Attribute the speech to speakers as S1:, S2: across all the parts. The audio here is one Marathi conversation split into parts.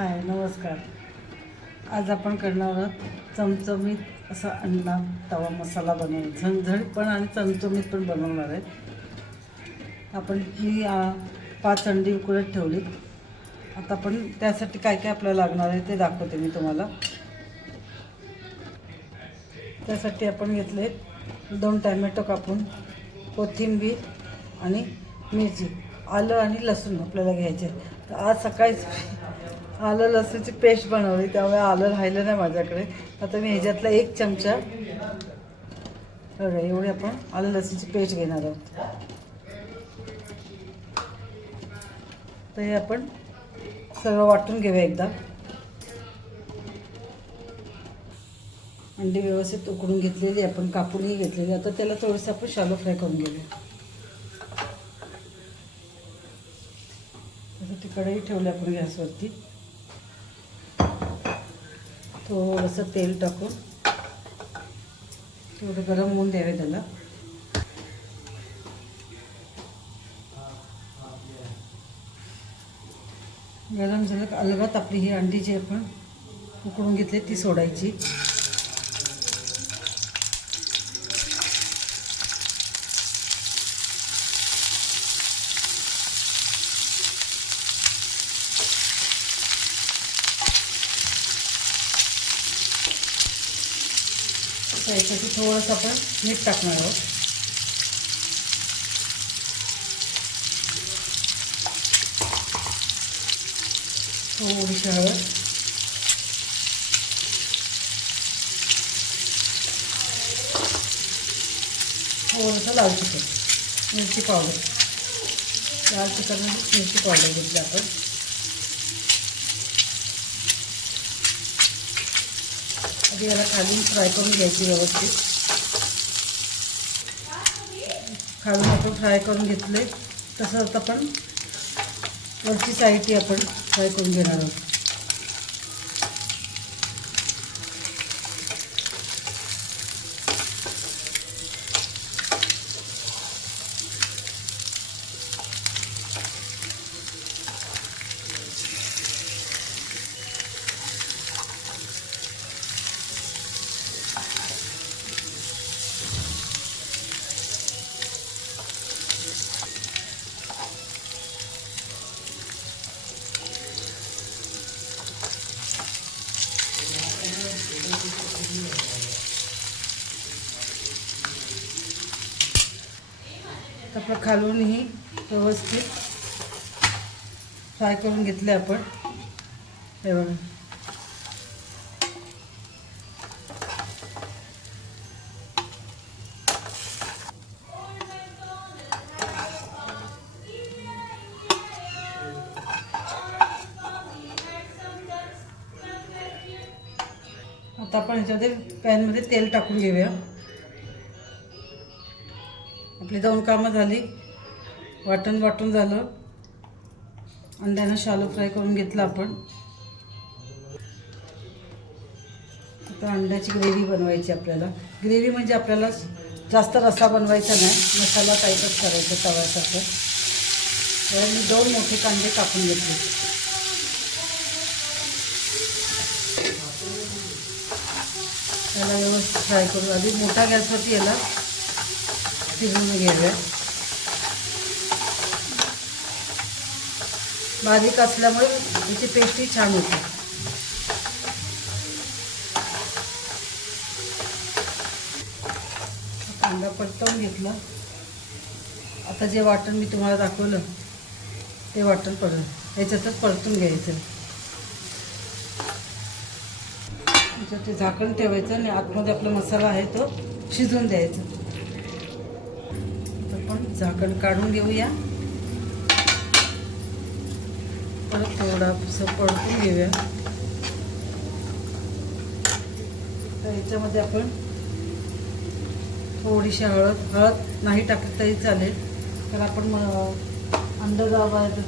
S1: हाय नमस्कार. आज आपण करणार आहोत चमचमीत असा अंडा तवा मसाला बनवून. झणझणीत पण आणि चमचमीत पण बनवणार आहे. आपण ही पाच अंडी उकळत ठेवली आता आपण त्यासाठी काय काय आपल्याला लागणार आहे ते दाखवते मी तुम्हाला. त्यासाठी आपण घेतले दोन टॅमॅटो कापून कोथिंबीर आणि मिरची. आलं आणि लसूण आपल्याला घ्यायचे तर आज सकाळीच आलं लसूची पेस्ट बनवली त्यामुळे आलं राहिलं नाही माझ्याकडे. आता मी ह्याच्यातला एक चमचा बघा एवढी आपण आलं लसूची पेस्ट घेणार आहोत. तर हे आपण सगळं वाटून घेऊया एकदा. अंडी व्यवस्थित उकडून घेतलेली आपण कापूनही घेतलेली. आता त्याला थोडंसं आपण शालो फ्राय करून घेऊया. तिकडेही ठेवल्या आपण गॅसवरती. थोडंसं तेल टाकून थोडं गरम होऊन द्यावे त्याला. गरम झालं का अलगत आपली ही अंडी जी आपण उकडून घेतली ती सोडायची. त्याच्यासाठी थोडंसं आपण मीठ टाकणार आहोत. थोडीशी हळद. थोडंसं लाल चिकन मिरची पावडर. लाल चिकन मिरची पावडर घेतली आपण. आधी याला खालून फ्राय करून घ्यायची व्यवस्थित. खालून आपण फ्राय करून घेतले तसं आता आपण वरची साईड ती आपण फ्राय करून घेणार आहोत. तर खालूनही व्यवस्थित फ्राय करून घेतले आपण. हे बघा. आता आपण ह्याच्यामध्ये पॅनमध्ये तेल टाकून घेऊया. आपली दोन कामं झाली. वाटण वाटून झालं. अंड्यानं शालो फ्राय करून घेतलं आपण. आता अंड्याची ग्रेव्ही बनवायची आपल्याला. ग्रेव्ही म्हणजे आपल्याला जास्त रस्सा बनवायचा नाही. मसाला टाईपच करायचा तव्यासारखं. तर मी दोन मोठे कांदे कापून घेतले. त्याला व्यवस्थित फ्राय करू. आधी मोठा गॅसवरती याला शिजून घ्याव्या बारीक असल्यामुळे त्याची पेस्टही छान होते. कांदा परतवून घेतला. आता जे वाटण मी तुम्हाला दाखवलं ते वाटण परत याच्यातच परतून घ्यायचं. ते झाकण ठेवायचं आणि आतमध्ये आपला मसाला आहे तो शिजवून द्यायचा. झाकण काढून घेऊया. परत थोडासा पडतून घेऊया. तर याच्यामध्ये आपण थोडीशी हळद हळद नाही टाकत तरी चालेल. तर आपण म-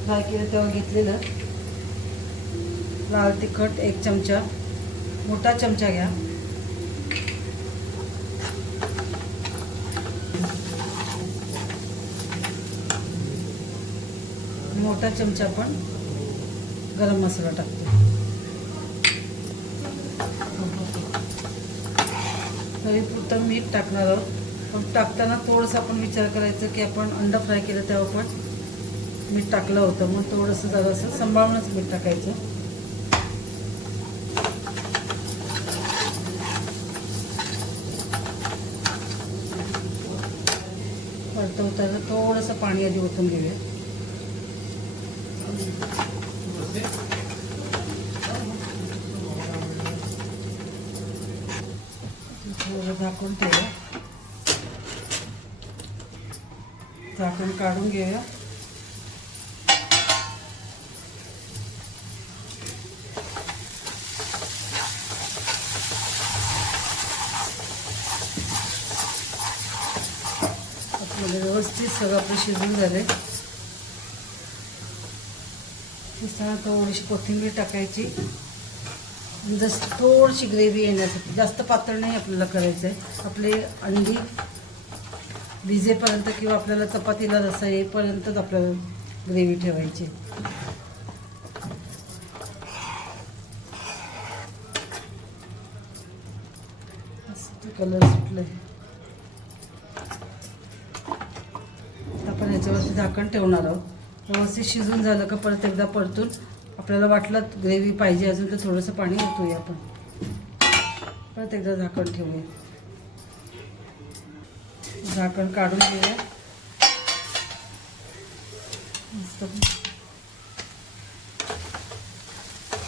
S1: फ्राय केलं तेव्हा घेतलेलं. लाल तिखट एक चमचा. मोठा चमचा घ्या. मोठा चमचा पण गरम मसाला टाकतो. तरी पुरतं मीठ टाकणार आहोत. पण टाकताना थोडंसं आपण विचार करायचं की आपण अंडा फ्राय केलं तेव्हा पण मीठ टाकलं होतं. मग थोडंसं जरासं सांभाळूनच मीठ टाकायचं. परतवताना थोडंसं पाणी आधी ओतून घेऊया. झाकून ठेवा. झाकून काढून घेऊया. आपल्याला व्यवस्थित सगळं आपलं शिजून झाले मिसळा थोडीशी कोथिंबीर टाकायची. जस थोडीशी ग्रेव्ही येण्यासाठी जास्त पातळ नाही आपल्याला करायचं आहे आपले अंडी भिजेपर्यंत किंवा आपल्याला चपातीला रसा येईपर्यंतच आपल्याला ग्रेव्ही ठेवायची. कलर सुटले आपण याच्यावरती झाकण ठेवणार आहोत. व्यवस्थित शिजून झालं का परत एकदा परतून आपल्याला वाटलं ग्रेव्ही पाहिजे अजून तर थोडंसं पाणी ओतूया आपण. परत एकदा झाकण ठेवूया. झाकण काढून घेऊया.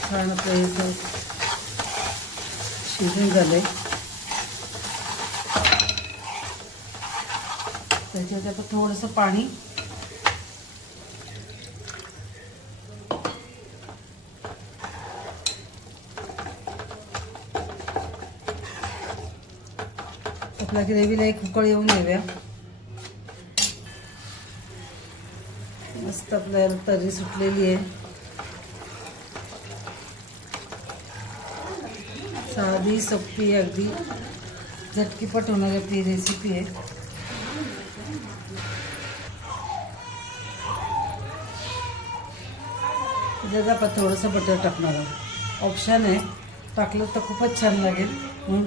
S1: छान आपलं शिजून झालंय. त्याच्यात आपण थोडंसं पाणी आपल्या ग्रेव्हीला एक उकळ येऊन येऊया मस्त आपल्याला तर्री सुटलेली आहे. साधी सोपी अगदी झटकीपट होणारी आपली रेसिपी आहे. त्याच्यात आपण थोडंसं बटर टाकणार आहोत. ऑप्शन आहे. टाकलं तर खूपच छान लागेल. म्हणून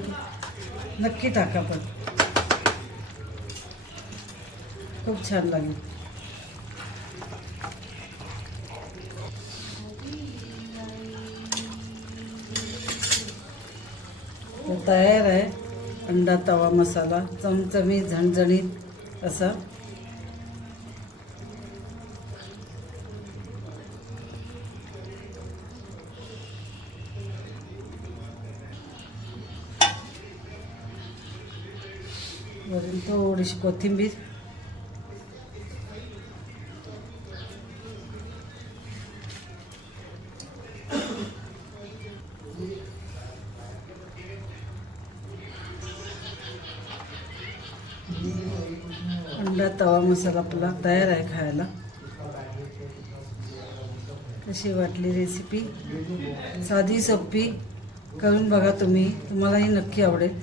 S1: नक्की टाका पण खूप छान लागेल. तयार आहे अंडा तवा मसाला चमचमीत झणझणीत असा. वरून थोडीशी कोथिंबीर. अंडा तवा मसाला आपला तयार आहे खायला. कशी वाटली रेसिपी साधी सोपी. करून बघा तुम्ही. तुम्हालाही नक्की आवडेल.